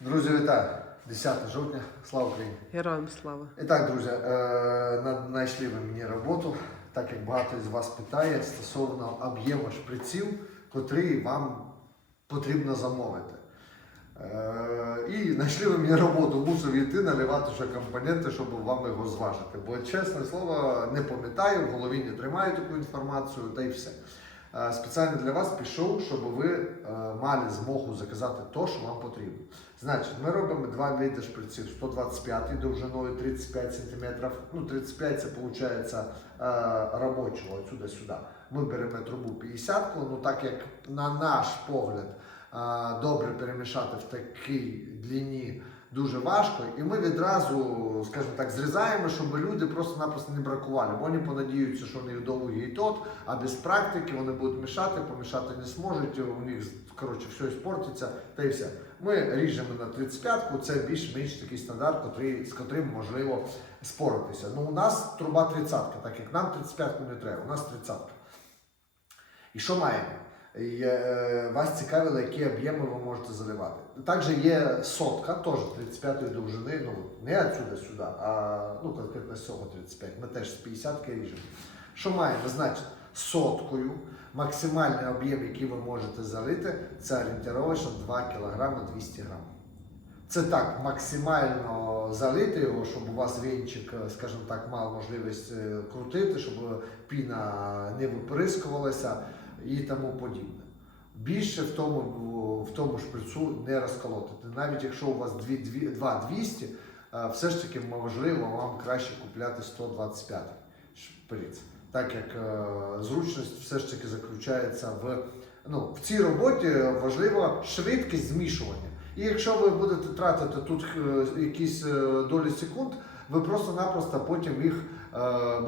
Друзі, вітаю! 10 жовтня, слава Україні! Героям слава. І так, друзі, е, знайшли ви мені роботу, так як багато з вас питає стосовно об'єму шприців, котрий вам потрібно замовити. Е, і знайшли ви мені роботу, мусив йти наливати ще компоненти, щоб вам його зважити. Бо, чесне слово, не пам'ятаю, в голові не тримаю таку інформацію, та й все. Е, Спеціально для вас пішов, щоб ви е, мали змогу заказати те, що вам потрібно. Значить, ми робимо два види шприців: 125 довжиною 35 см. Ну, 35 це виходить робочого отсюди сюди. Ми беремо трубу 50 ну так як на наш погляд е, добре перемішати в такій длині дуже важко, і ми відразу, скажімо так, зрізаємо, щоб люди просто-напросто не бракували. Бо вони понадіються, що у них довгий тот, а без практики вони будуть мішати, помішати не зможуть, у них коротше все іспортиться, та й все. Ми ріжемо на 35-ку, це більш-менш такий стандарт, котрий, з котрим можливо споритися. Ну, у нас труба 30-ка, так як нам 35-ку не треба, у нас 30-ка. І що маємо? Е, Вас цікавило, які об'єми ви можете заливати. Також є сотка, теж 35-ї довжини, ну не отсюди сюди, а ну, конкретно з цього 35. Ми теж з 50 ріжемо. Що маємо? Значить, соткою максимальний об'єм, який ви можете залити, це орієнтировочно 2 кг 200 г. Це так, максимально залити його, щоб у вас вінчик, е, скажімо так, мав можливість е, крутити, щоб піна не виприскувалася і тому подібне. Більше в тому, в тому шприцу не розколотити. Навіть якщо у вас 200, е, все ж таки можливо вам краще купляти 125 шприц. Так як е, зручність все ж таки заключається в, ну, в цій роботі важлива швидкість змішування. І якщо ви будете тратити тут е, якісь долі секунд, ви просто-напросто потім їх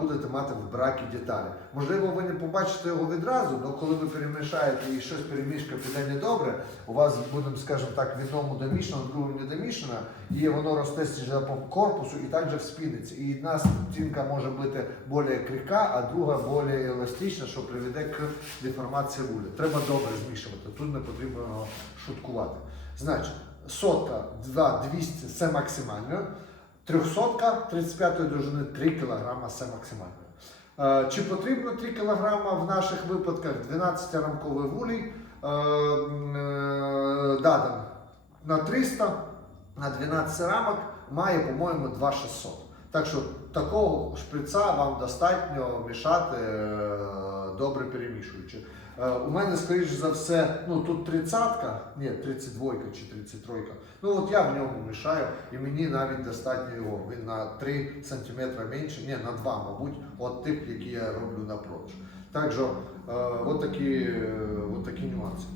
будете мати в бракі деталі. Можливо, ви не побачите його відразу, але коли ви перемішаєте і щось перемішка піде недобре, у вас буде, скажімо так, в одному домішано, в другому не домішано, і воно росте по корпусу і також вспіниться. І одна стінка може бути більш крика, а друга більш еластична, що приведе к деформації вуля. Треба добре змішувати. Тут не потрібно шуткувати. Значить, сотка 2 200 це максимально. Трьохсотка 35 довжини 3 кг це максимально. Е, Чи потрібно 3 кг в наших випадках 12 рамковий вулій е, е, на 300 на 12 рамок має, по-моєму, 2600. Так що такого шприца вам достатньо мішати добре перемішуючи. Е, У мене, скоріш за все, ну тут 30-ка, ні, 32 чи 33. Ну от я в ньому мішаю, і мені навіть достатньо його. Він на 3 см менше, ні, на 2, мабуть, от тип, який я роблю на продаж. Так що, е, от такі, е, от такі нюанси.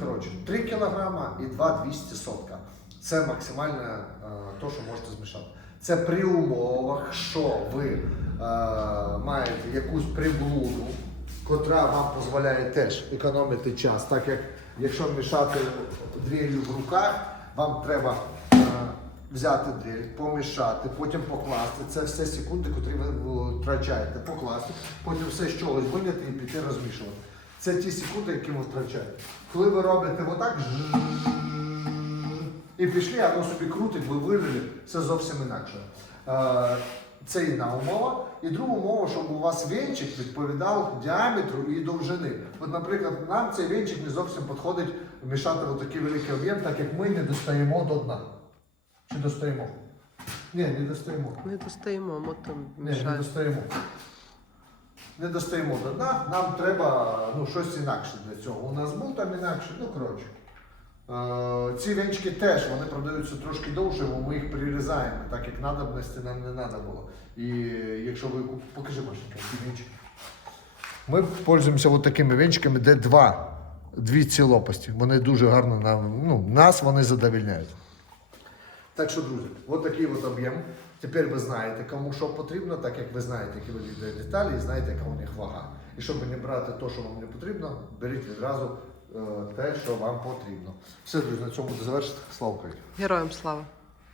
Коротше, 3 кг і 2 200 сотка. Це максимальне то, що можете змішати. Це при умовах, що ви маєте якусь приблуду, котра вам дозволяє теж економити час, так як якщо мішати дрелью в руках, вам треба е, взяти дрель, помішати, потім покласти. Це все секунди, котрі ви втрачаєте. Покласти, потім все з чогось виняти і піти розмішувати. Це ті секунди, які ви втрачаєте. Коли ви робите отак, і пішли, а воно собі крутить, ви вивели, це зовсім інакше. Це одна умова. І друга умова, щоб у вас венчик відповідав діаметру і довжини. От, наприклад, нам цей венчик не зовсім підходить мішати в такий великий об'єм, так як ми не достаємо до дна. Чи достаємо? Ні, не достаємо. Не достаємо, ми там Ні, не мішаємо. достаємо. Не достаємо до дна, нам треба ну, щось інакше для цього. У нас був там інакше, ну коротше. Е, ці венчики теж вони продаються трошки довше, бо ми їх прирізаємо, так як надобності нам не треба було. І якщо ви покажи Машенька, ці венчики. Ми пользуємося от такими венчиками, де два, дві ці лопасті. Вони дуже гарно нам, ну, нас вони задовільняють. Так що, друзі, от такий от об'єм. Тепер ви знаєте, кому що потрібно, так як ви знаєте, які виглядають деталі, і знаєте, яка у них вага. І щоб не брати те, що вам не потрібно, беріть відразу те, що вам потрібно. Все, друзі, на цьому завершити. Слава Україні! Героям слава.